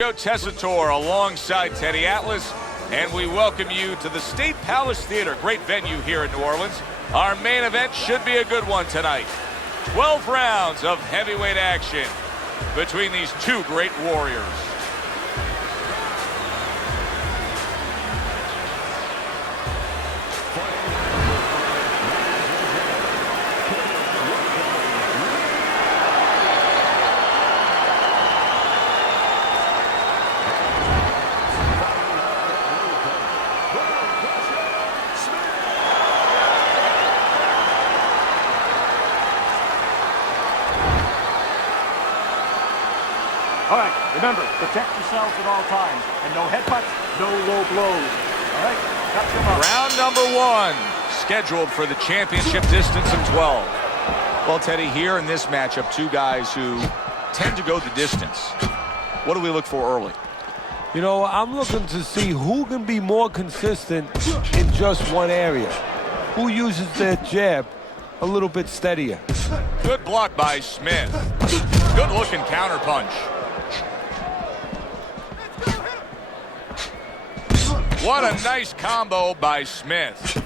Joe Tessitore alongside Teddy Atlas, and we welcome you to the State Palace Theater, great venue here in New Orleans. Our main event should be a good one tonight. 12 rounds of heavyweight action between these two great warriors. All right, remember, protect yourselves at all times. And no headbutts, no low blows. All right, cut them up. Round number one, scheduled for the championship distance of 12. Well, Teddy, here in this matchup, two guys who tend to go the distance. What do we look for early? You know, I'm looking to see who can be more consistent in just one area. Who uses their jab a little bit steadier. Good block by Smith. Good looking counter punch. What a nice combo by Smith.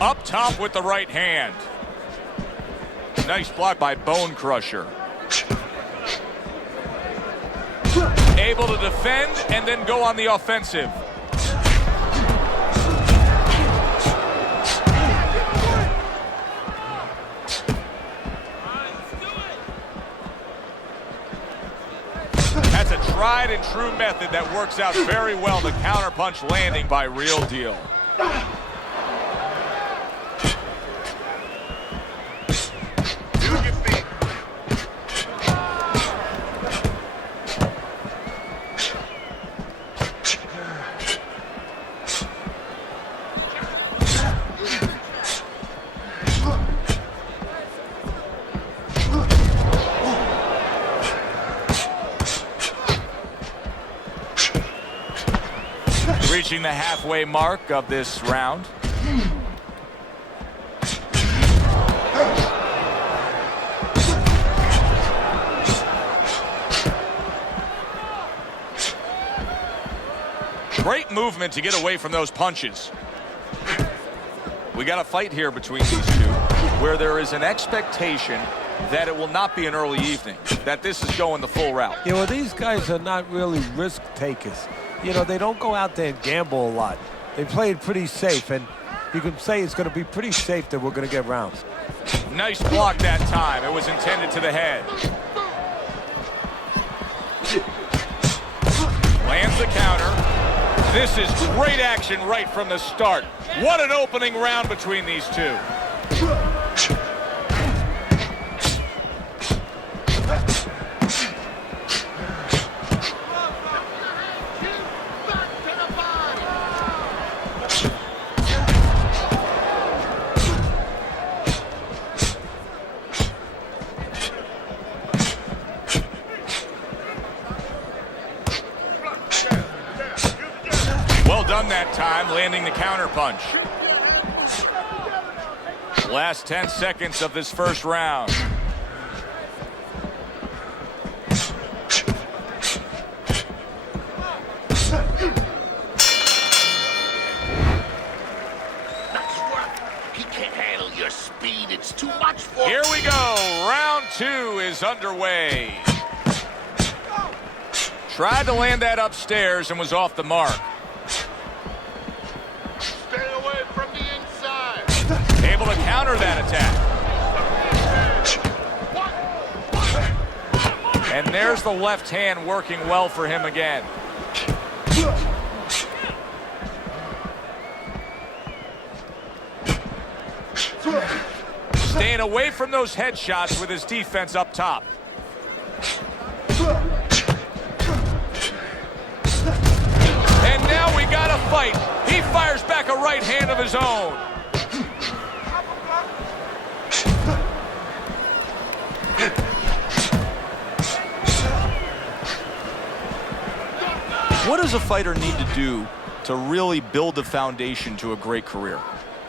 Up top with the right hand. Nice block by Bone Crusher. Able to defend and then go on the offensive. That's a tried and true method that works out very well. The counterpunch landing by Real Deal. Reaching the halfway mark of this round. Great movement to get away from those punches. We got a fight here between these two where there is an expectation that it will not be an early evening, that this is going the full route. Yeah, well, these guys are not really risk takers. You know, they don't go out there and gamble a lot. They play it pretty safe, and you can say it's going to be pretty safe that we're going to get rounds. Nice block that time. It was intended to the head. Lands the counter. This is great action right from the start. What an opening round between these two. Well done that time, landing the counter punch. Last 10 seconds of this first round. Nice work. He can't handle your speed. It's too much for him. Here we go. Round two is underway. Tried to land that upstairs and was off the mark. Stay away from the inside. Able to counter that attack. And there's the left hand working well for him again. Staying away from those headshots with his defense up top. And now we got a fight. He fires back a right hand of his own. What does a fighter need to do to really build the foundation to a great career?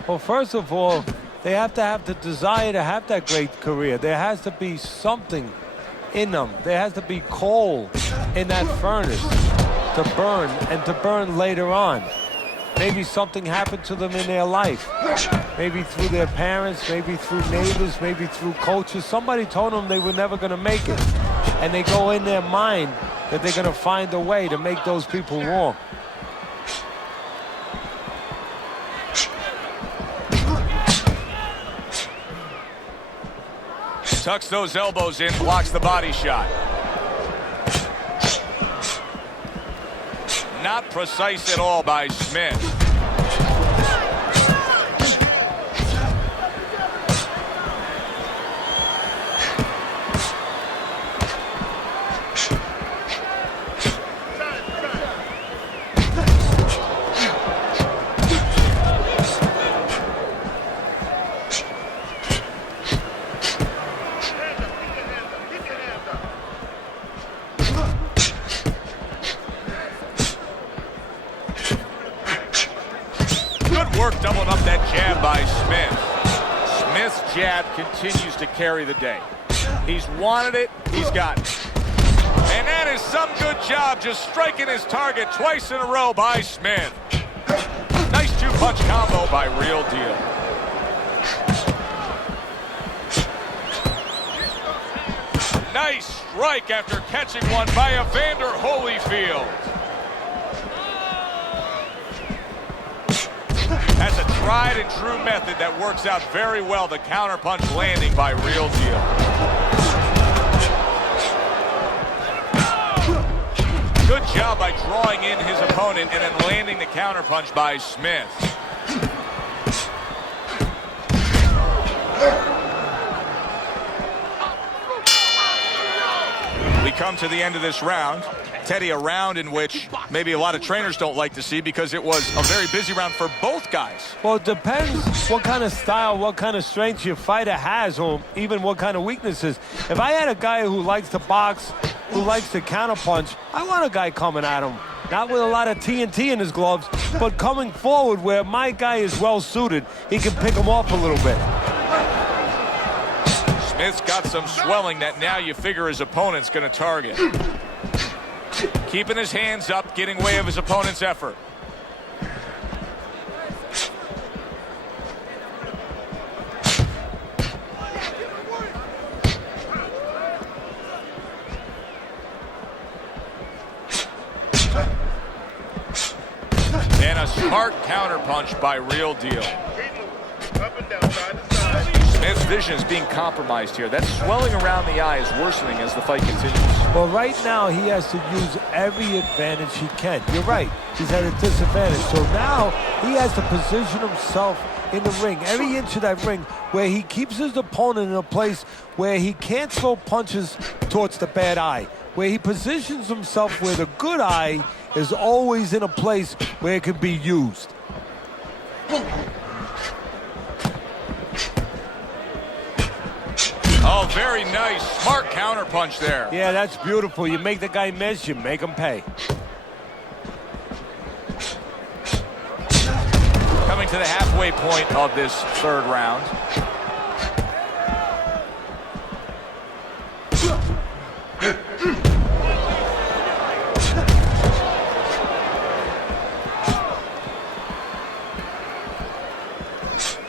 Well, first of all, They have to have the desire to have that great career. There has to be something in them. There has to be coal in that furnace to burn, and to burn later on. Maybe something happened to them in their life. Maybe through their parents, maybe through neighbors, maybe through coaches. Somebody told them they were never going to make it. And they go in their mind that they're going to find a way to make those people wrong. Tucks those elbows in, blocks the body shot. Not precise at all by Smith. Work doubling up that jab by Smith. Smith's jab continues to carry the day. He's wanted it, he's got it. And that is some good job, just striking his target twice in a row by Smith. Nice two-punch combo by Real Deal. Nice strike after catching one by Evander Holyfield. That's a tried and true method that works out very well. The counterpunch landing by Real Deal. Good job by drawing in his opponent and then landing the counterpunch by Smith. We come to the end of this round. Teddy, a round in which maybe a lot of trainers don't like to see because it was a very busy round for both guys. Well, it depends what kind of style, what kind of strength your fighter has, or even what kind of weaknesses. If I had a guy who likes to box, who likes to counterpunch, I want a guy coming at him. Not with a lot of TNT in his gloves, but coming forward where my guy is well suited. He can pick him off a little bit. Smith's got some swelling that now you figure his opponent's going to target. Keeping his hands up, getting way of his opponent's effort. And a smart counterpunch by Real Deal. Up and down, side to side. Smith's vision is being compromised here. That swelling around the eye is worsening as the fight continues. Well, right now he has to use every advantage he can. You're right. He's at a disadvantage. So now he has to position himself in the ring, every inch of that ring, where he keeps his opponent in a place where he can't throw punches towards the bad eye, where he positions himself where the good eye is always in a place where it can be used. Oh, very nice. Smart counterpunch there. Yeah, that's beautiful. You make the guy miss, you make him pay. Coming to the halfway point of this third round.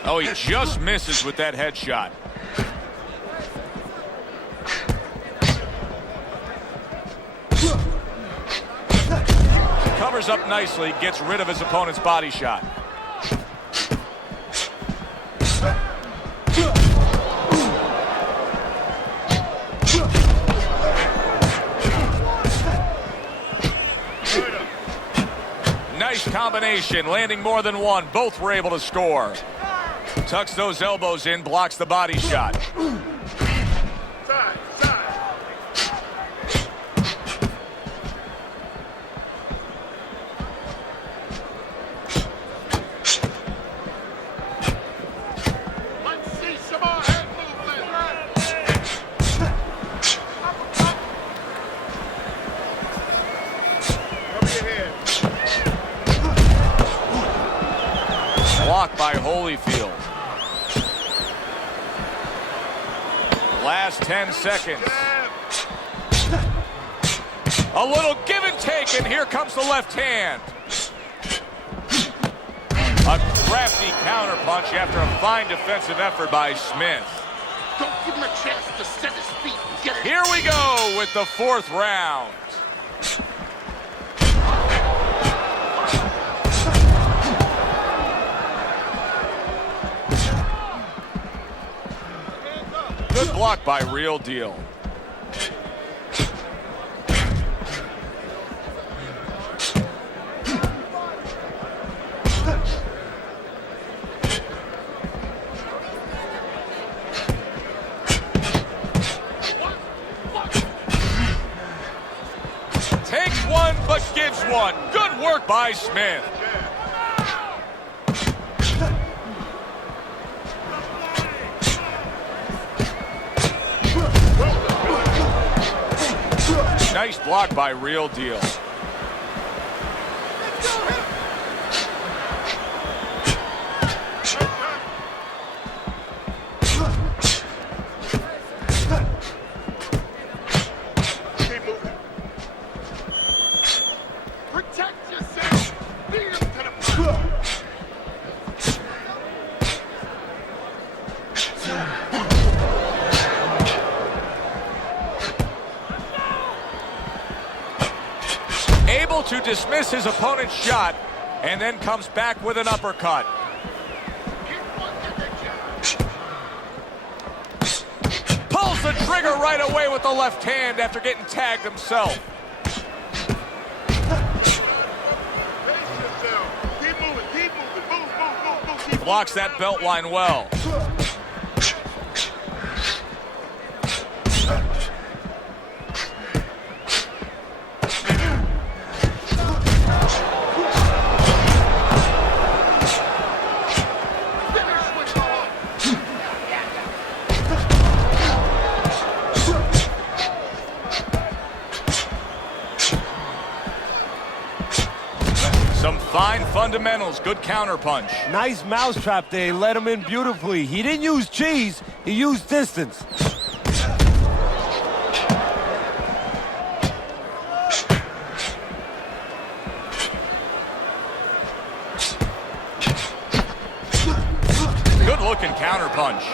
Oh, he just misses with that headshot. Covers up nicely, gets rid of his opponent's body shot. Nice combination, landing more than one. Both were able to score. Tucks those elbows in, blocks the body shot. Side, side. Let's see some more head movement. Cover your head. Blocked by Holyfield. last 10 seconds. A little give and take, and here comes the left hand. A crafty counterpunch after a fine defensive effort by Smith. Don't give him a chance to set his feet and get it. Here we go with the 4th round. Good block by Real Deal. Takes one, but gives one. Good work by Smith. Nice block by Real Deal. Protect yourself. Beat him to the front. Able to dismiss his opponent's shot and then comes back with an uppercut. Pulls the trigger right away with the left hand after getting tagged himself. Keep moving, keep moving. Move. Blocks that belt line well. Some fine fundamentals, good counterpunch. Nice mousetrap there. He let him in beautifully. He didn't use cheese. He used distance. Good looking counterpunch.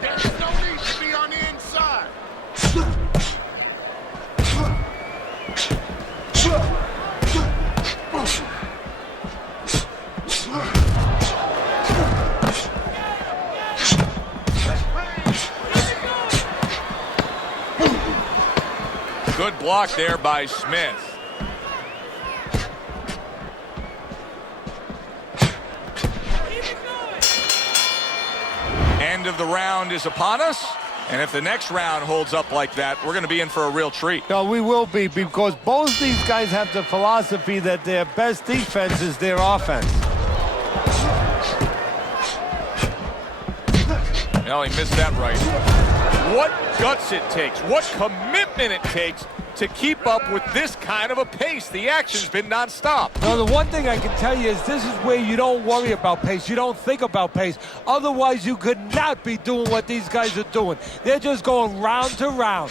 There's no need to be on the inside. Good block there by Smith. End of the round is upon us. And if the next round holds up like that, we're going to be in for a real treat. No, we will be, because both these guys have the philosophy that their best defense is their offense. No, he missed that right. What guts it takes, what commitment it takes to keep up with this kind of a pace. The action's been nonstop. Now, the one thing I can tell you is this is where you don't worry about pace. You don't think about pace. Otherwise, you could not be doing what these guys are doing. They're just going round to round.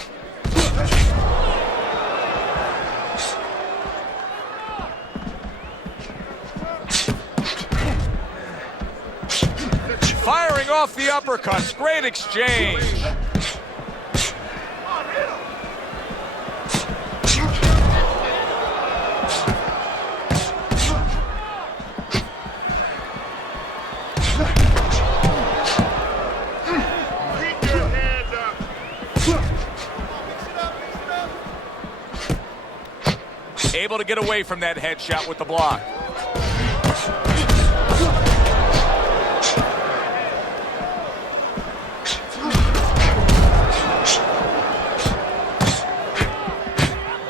Firing off the uppercuts. Great exchange. Able to get away from that headshot with the block.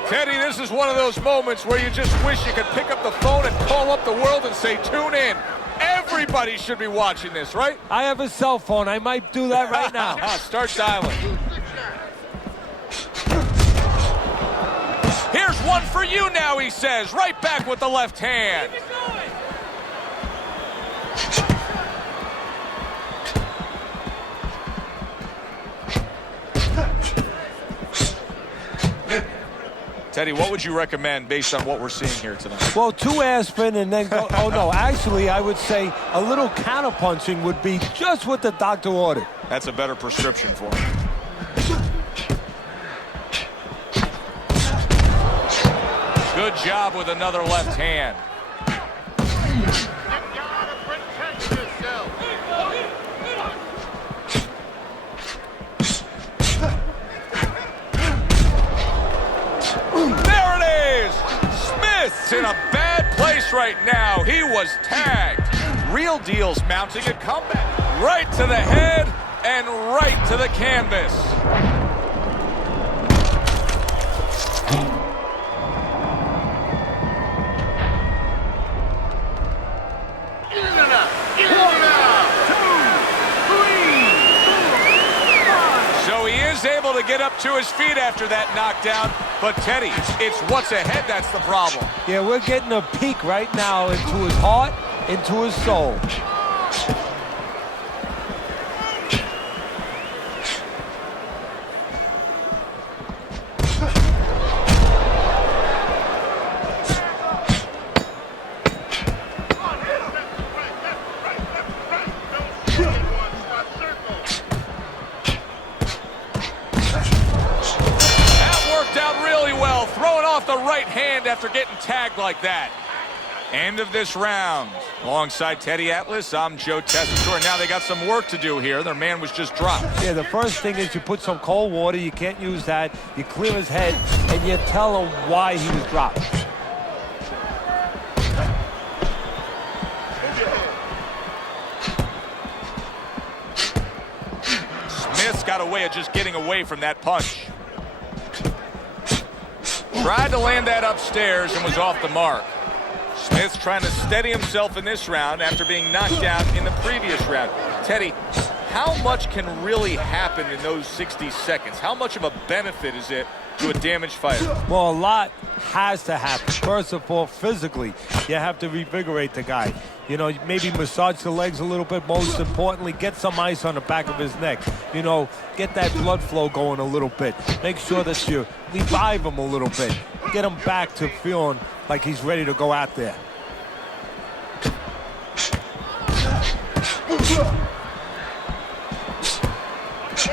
Teddy, this is one of those moments where you just wish you could pick up the phone and call up the world and say, tune in. Everybody should be watching this, right? I have a cell phone. I might do that right now. Start dialing. Here's one for you now, he says. Right back with the left hand. Teddy, what would you recommend based on what we're seeing here tonight? Well, 2 aspirin and then go. Oh, no. Actually, I would say a little counterpunching would be just what the doctor ordered. That's a better prescription for him. Good job with another left hand. There it is! Smith's in a bad place right now. He was tagged. Real Deal's mounting a comeback. Right to the head and right to the canvas. Able to get up to his feet after that knockdown, but Teddy, it's what's ahead that's the problem. Yeah, we're getting a peek right now into his heart, into his soul. The right hand after getting tagged like that. End of this round. Alongside Teddy Atlas, I'm Joe Tessitore. Now they got some work to do here. Their man was just dropped. Yeah, the first thing is you put some cold water. You can't use that. You clear his head, and you tell him why he was dropped. Smith's got a way of just getting away from that punch. Tried to land that upstairs and was off the mark. Smith's trying to steady himself in this round after being knocked down in the previous round. Teddy, how much can really happen in those 60 seconds? How much of a benefit is it to a damaged fighter? Well, a lot has to happen. First of all, physically, you have to revigorate the guy. You know, maybe massage the legs a little bit. Most importantly, get some ice on the back of his neck. You know, get that blood flow going a little bit. Make sure that you revive him a little bit. Get him back to feeling like he's ready to go out there.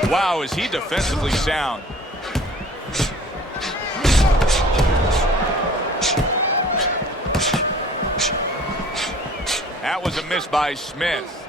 Wow, is he defensively sound. That was a miss by Smith.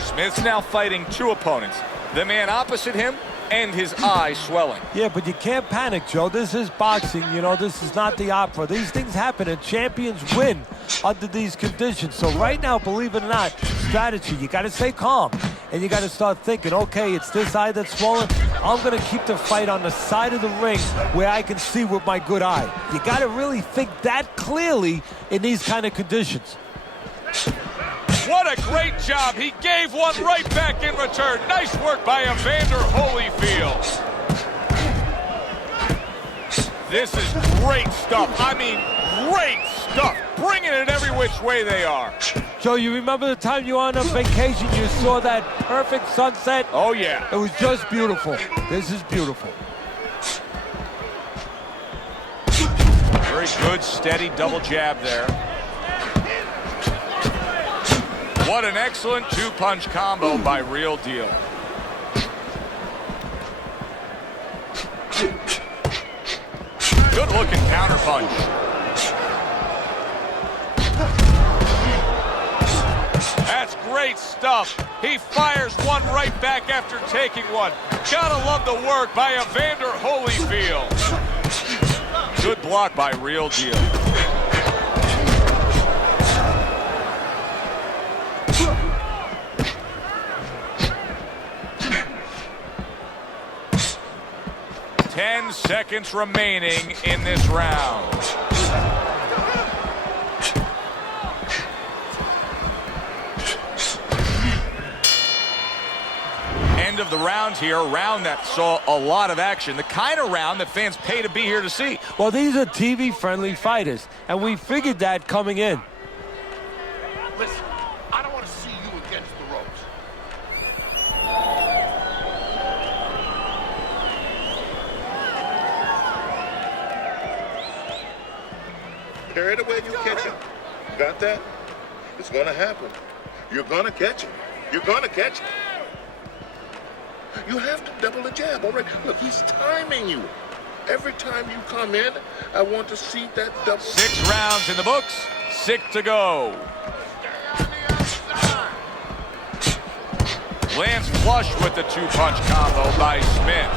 Smith's now fighting 2 opponents. The man opposite him and his eye swelling. Yeah, but you can't panic, Joe. This is boxing. You know, this is not the opera. These things happen, and champions win under these conditions. So right now, believe it or not, strategy. You got to stay calm, and you got to start thinking, okay, it's this eye that's swollen. I'm going to keep the fight on the side of the ring where I can see with my good eye. You got to really think that clearly in these kind of conditions. What a great job. He gave one right back in return. Nice work by Evander Holyfield. This is great stuff. I mean, great stuff. Bringing it every which way they are. Joe, you remember the time you were on a vacation, you saw that perfect sunset? Oh, yeah. It was just beautiful. This is beautiful. Very good, steady double jab there. What an excellent 2-punch combo by Real Deal. Good looking counter punch. That's great stuff. He fires one right back after taking one. Gotta love the work by Evander Holyfield. Good block by Real Deal. Ten seconds remaining in this round. End of the round here, a round that saw a lot of action. The kind of round that fans pay to be here to see. Well, these are TV-friendly fighters, and we figured that coming in. Listen, I don't want to see you against the ropes. carry it away, you catch it. Got that? It's gonna happen. You're gonna catch it. You're gonna catch it. You have to double the jab, all right? Look, he's timing you. Every time you come in, I want to see that double. 6 rounds in the books, 6 to go. Lands flush with the 2-punch combo by Smith.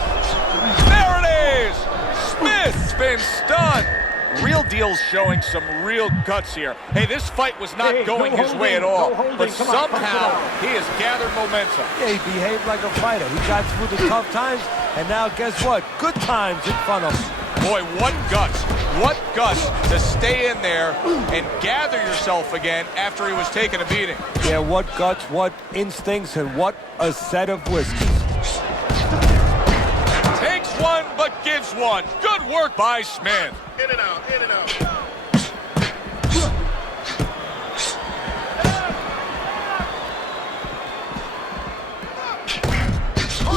There it is! Smith's been stunned. Real Deal's showing some real guts here. Hey, this fight was not going his way at all, but somehow he has gathered momentum. Yeah, he behaved like a fighter. He got through the tough times, and now guess what? Good times in front of him. Boy, what guts. What guts to stay in there and gather yourself again after he was taking a beating. Yeah, what guts, what instincts, and what a set of whiskers. Takes one, but gives one. Good work by Smith. In and out, in and out.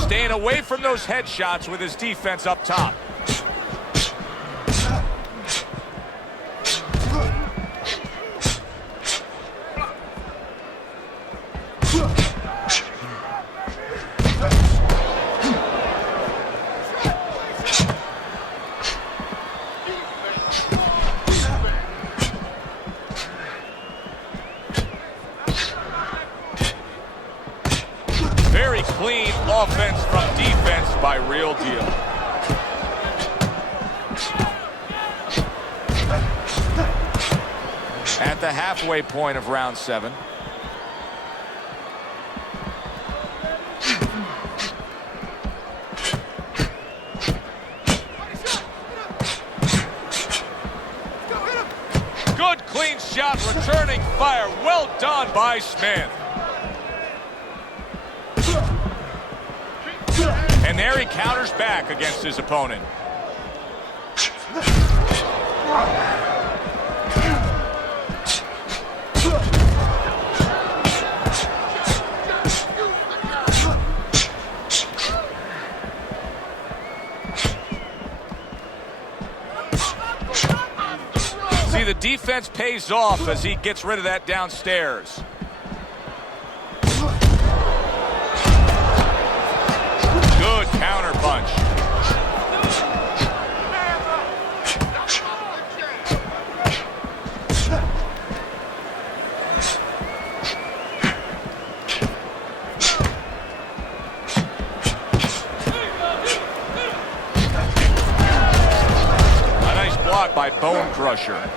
Staying away from those headshots with his defense up top. Very clean offense from defense by Real Deal. At the halfway point of round 7. Good clean shot, returning fire. Well done by Smith. And there he counters back against his opponent. See, the defense pays off as he gets rid of that downstairs. Good counter punch. A nice block by Bone Crusher.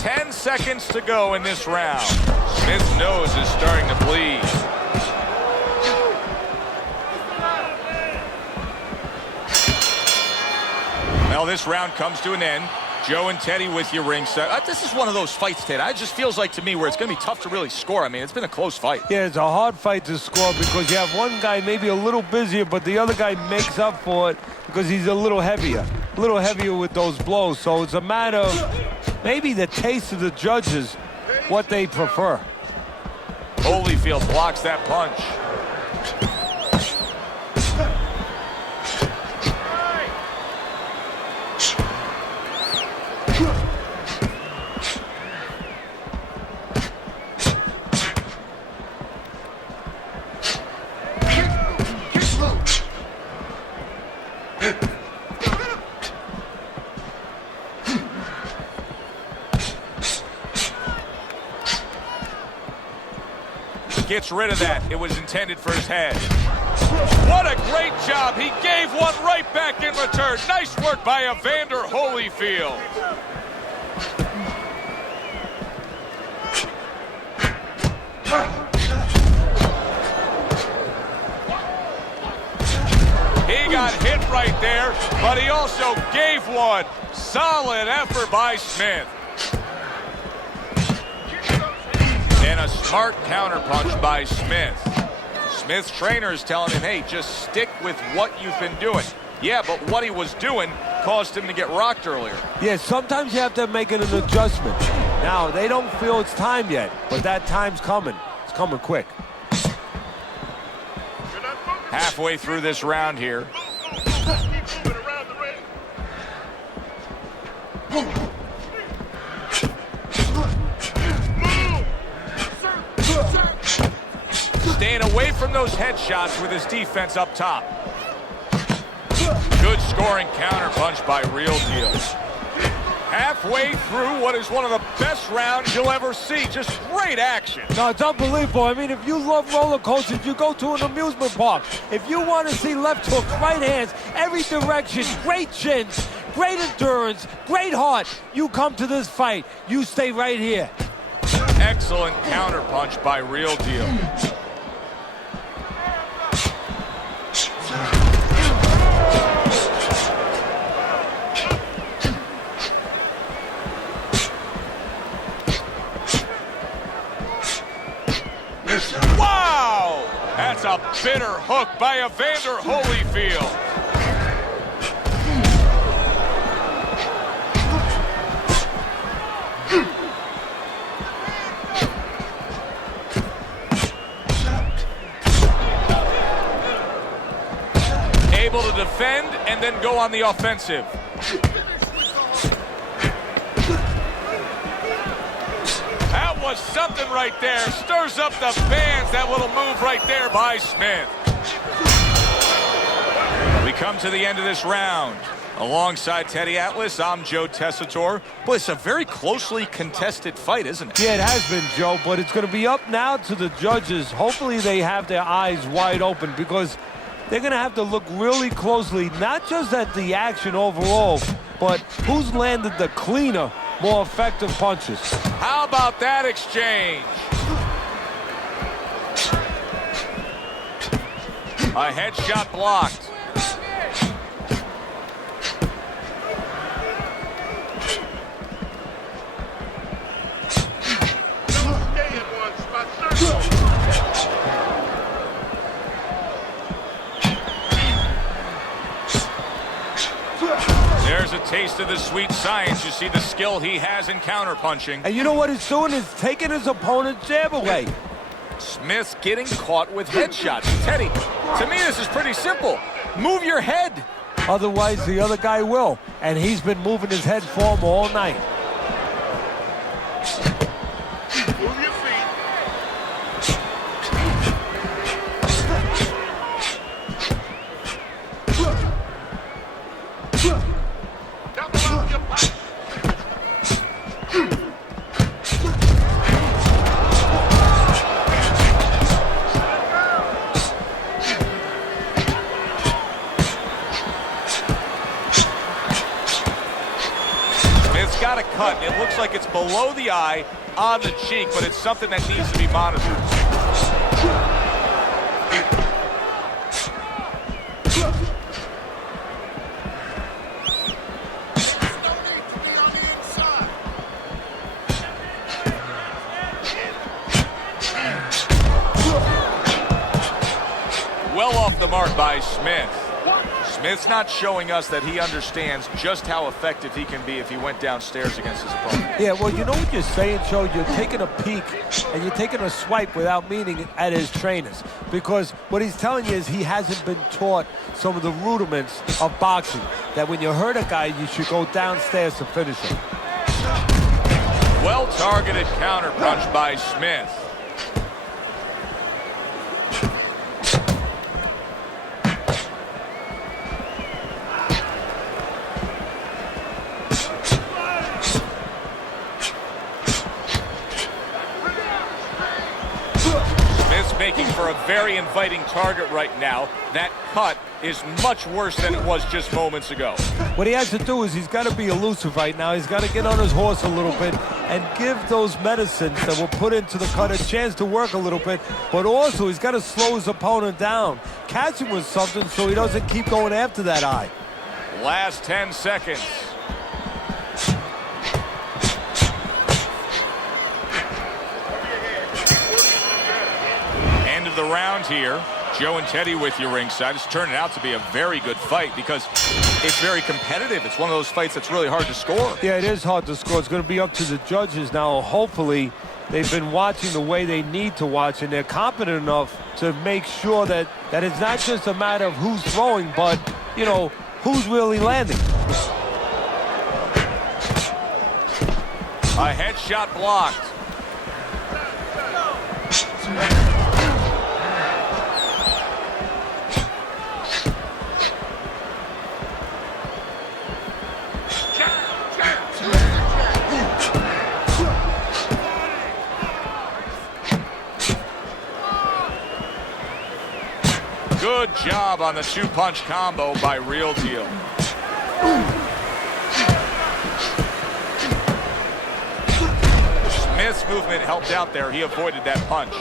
10 seconds to go in this round. Smith's nose is starting to bleed. Well, this round comes to an end. Joe and Teddy with you ringside. This is one of those fights, Ted. It just feels like to me where it's going to be tough to really score. I mean, it's been a close fight. Yeah, it's a hard fight to score because you have one guy maybe a little busier, but the other guy makes up for it because he's a little heavier with those blows. So it's a matter of maybe the taste of the judges, what they prefer. Holyfield blocks that punch. Gets rid of that. It was intended for his head. What a great job. He gave one right back in return. Nice work by Evander Holyfield. He got hit right there, but he also gave one. Solid effort by Smith. And a smart counterpunch by Smith. Smith's trainer is telling him, hey, just stick with what you've been doing. Yeah, but what he was doing caused him to get rocked earlier. Yeah, sometimes you have to make an adjustment. Now, they don't feel it's time yet, but that time's coming. It's coming quick. halfway through this round here. Staying away from those headshots with his defense up top. Good scoring counter punch by Real Deal. Halfway through what is one of the best rounds you'll ever see. Just great action. No, it's unbelievable. I mean, if you love roller coasters, you go to an amusement park. If you want to see left hooks, right hands, every direction, great chins, great endurance, great heart, you come to this fight. You stay right here. Excellent counter punch by Real Deal. Wow! That's a bitter hook by Evander Holyfield. Able to defend and then go on the offensive. That was something right there. Stirs up the fans, that little move right there by Smith. We come to the end of this round. Alongside Teddy Atlas, I'm Joe Tessitore. Boy, it's a very closely contested fight, isn't it? Yeah, it has been, Joe, but it's going to be up now to the judges. Hopefully they have their eyes wide open because they're going to have to look really closely, not just at the action overall, but who's landed the cleaner, more effective punches. How about that exchange? A headshot blocked. There's a taste of the sweet science. You see the skill he has in counterpunching. And you know what he's doing is taking his opponent's jab away. Smith's getting caught with headshots. Teddy, to me this is pretty simple. Move your head. Otherwise, the other guy will. And he's been moving his head for him all night. Move your feet. Got a cut. It looks like it's below the eye, on the cheek, but it's something that needs to be monitored. Well off the mark by Smith. Smith's not showing us that he understands just how effective he can be if he went downstairs against his opponent. Yeah, well, you know what you're saying, Joe? You're taking a peek and you're taking a swipe without meaning it at his trainers. Because what he's telling you is he hasn't been taught some of the rudiments of boxing. That when you hurt a guy, you should go downstairs to finish him. Well-targeted counterpunch by Smith. Making for a very inviting target right now. That cut is much worse than it was just moments ago. What he has to do is he's got to be elusive right now. He's got to get on his horse a little bit and give those medicines that were put into the cut a chance to work a little bit, but also he's got to slow his opponent down. Catch him with something so he doesn't keep going after that eye. Last 10 seconds. End of the round here. Joe and Teddy with you ringside. It's turning out to be a very good fight because it's very competitive. It's one of those fights that's really hard to score. Yeah, it is hard to score. It's going to be up to the judges now. Hopefully, they've been watching the way they need to watch, and they're competent enough to make sure that it's not just a matter of who's throwing, but, you know, who's really landing. A headshot blocked. Good job on the two-punch combo by Real Deal. Smith's movement helped out there. He avoided that punch.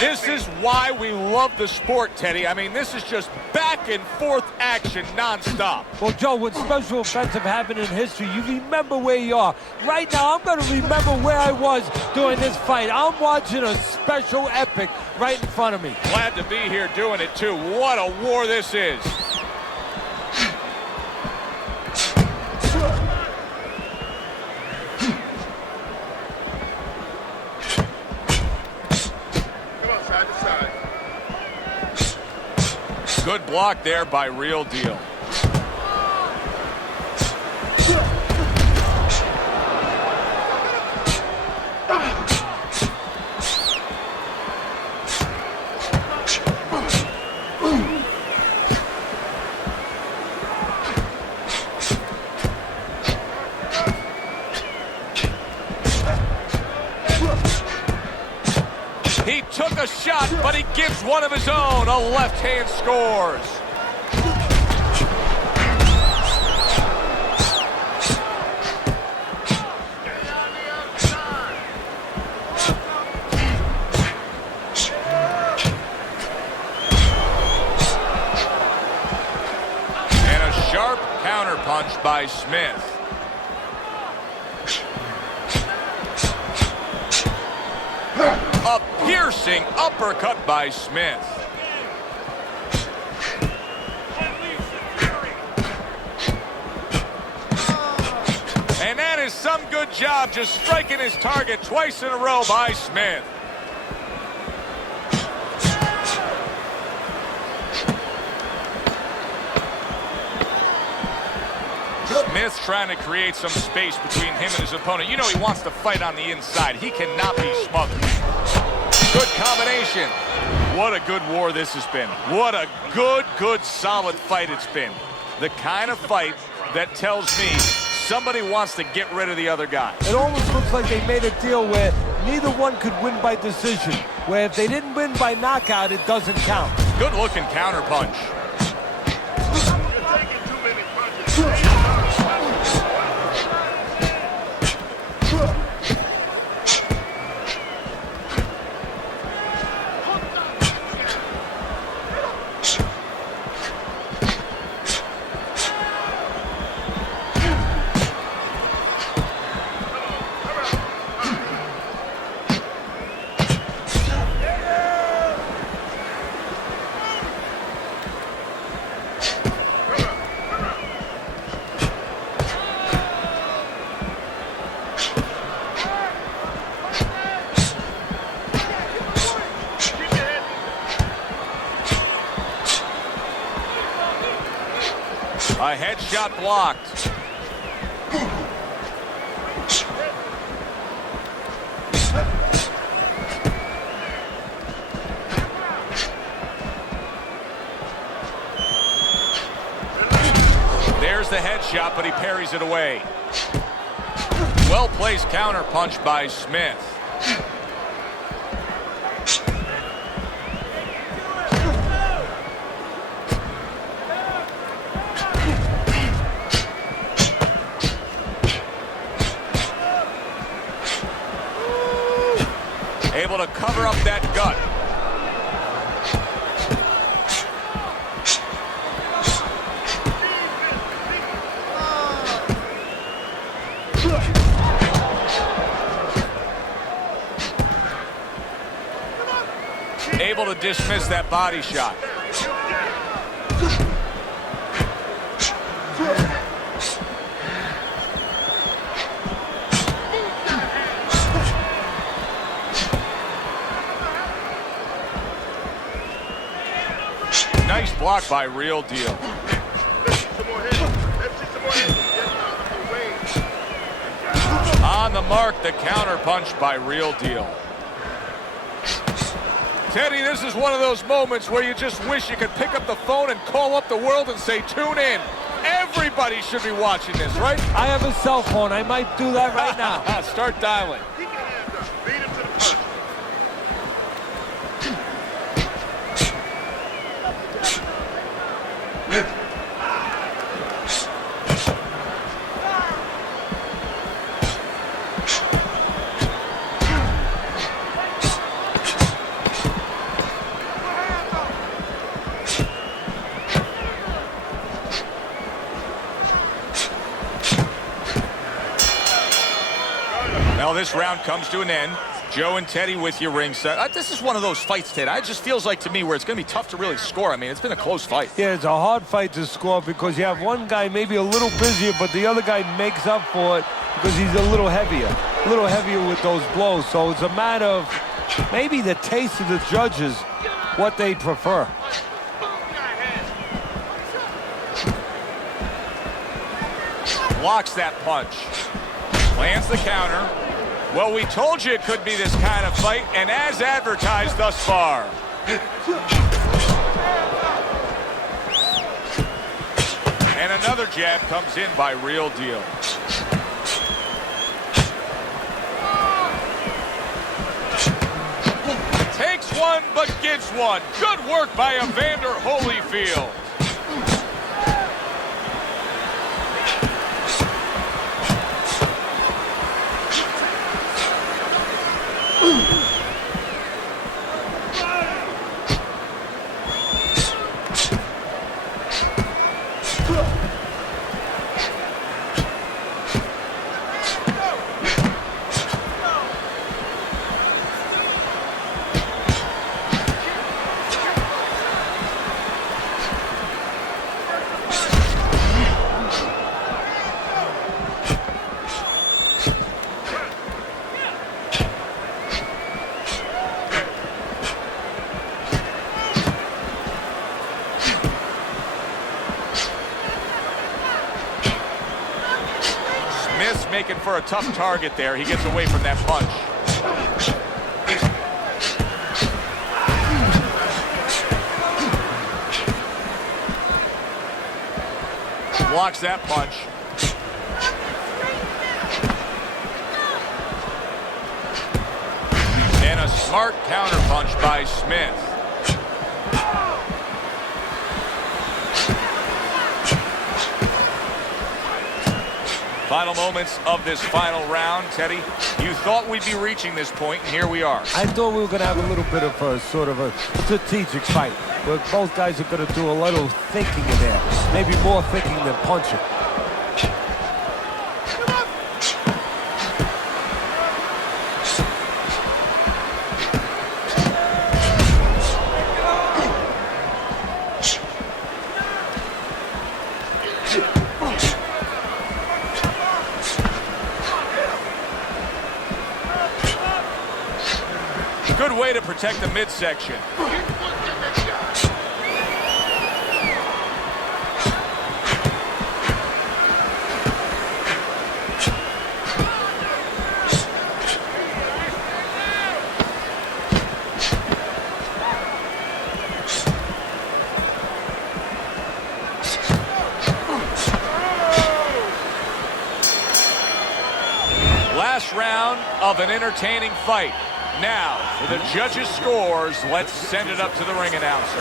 This is why we love the sport, Teddy. I mean, this is just back and forth action nonstop. Well, Joe, when special events have happened in history, you remember where you are. Right now, I'm going to remember where I was during this fight. I'm watching a special epic right in front of me. Glad to be here doing it, too. What a war this is. Good block there by Real Deal. He took a shot, but he gives one of his own. A left hand scores. And a sharp counterpunch by Smith. A piercing uppercut by Smith. And that is some good job just striking his target twice in a row by Smith. Smith's trying to create some space between him and his opponent. You know he wants to fight on the inside. He cannot be smothered. Good combination. What a good war this has been. What a good, solid fight it's been. The kind of fight that tells me somebody wants to get rid of the other guy. It almost looks like they made a deal where neither one could win by decision, where if they didn't win by knockout, it doesn't count. Good looking counter punch. A headshot blocked. There's the headshot, but he parries it away. Well-placed counter punch by Smith. Able to cover up that gut. Able to dismiss that body shot. Nice block by Real Deal. On the mark, the counter punch by Real Deal. Teddy, this is one of those moments where you just wish you could pick up the phone and call up the world and say, tune in. Everybody should be watching this, right? I have a cell phone. I might do that right now. Start dialing. Well, this round comes to an end. Joe and Teddy with you ringside. This is one of those fights, Ted. It just feels like to me where it's going to be tough to really score. I mean, it's been a close fight. Yeah, it's a hard fight to score because you have one guy maybe a little busier, but the other guy makes up for it because he's a little heavier with those blows. So it's a matter of maybe the taste of the judges, what they prefer. Blocks that punch. Lands the counter. Well, we told you it could be this kind of fight, and as advertised thus far. And another jab comes in by Real Deal. Takes one, but gives one. Good work by Evander Holyfield. Smith's making for a tough target there. He gets away from that punch. Blocks that punch. And a smart counter punch by Smith. Final moments of this final round. Teddy, you thought we'd be reaching this point, and here we are. I thought we were going to have a little bit of a sort of a strategic fight where both guys are going to do a little thinking in there. Maybe more thinking than punching. Good way to protect the midsection. Last round of an entertaining fight. Now, for the judges' scores, let's send it up to the ring announcer.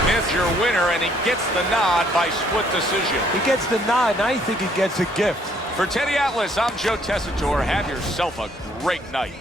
Smith, your winner, and he gets the nod by split decision. He gets the nod, and I think he gets a gift. For Teddy Atlas, I'm Joe Tessitore. Have yourself a great night.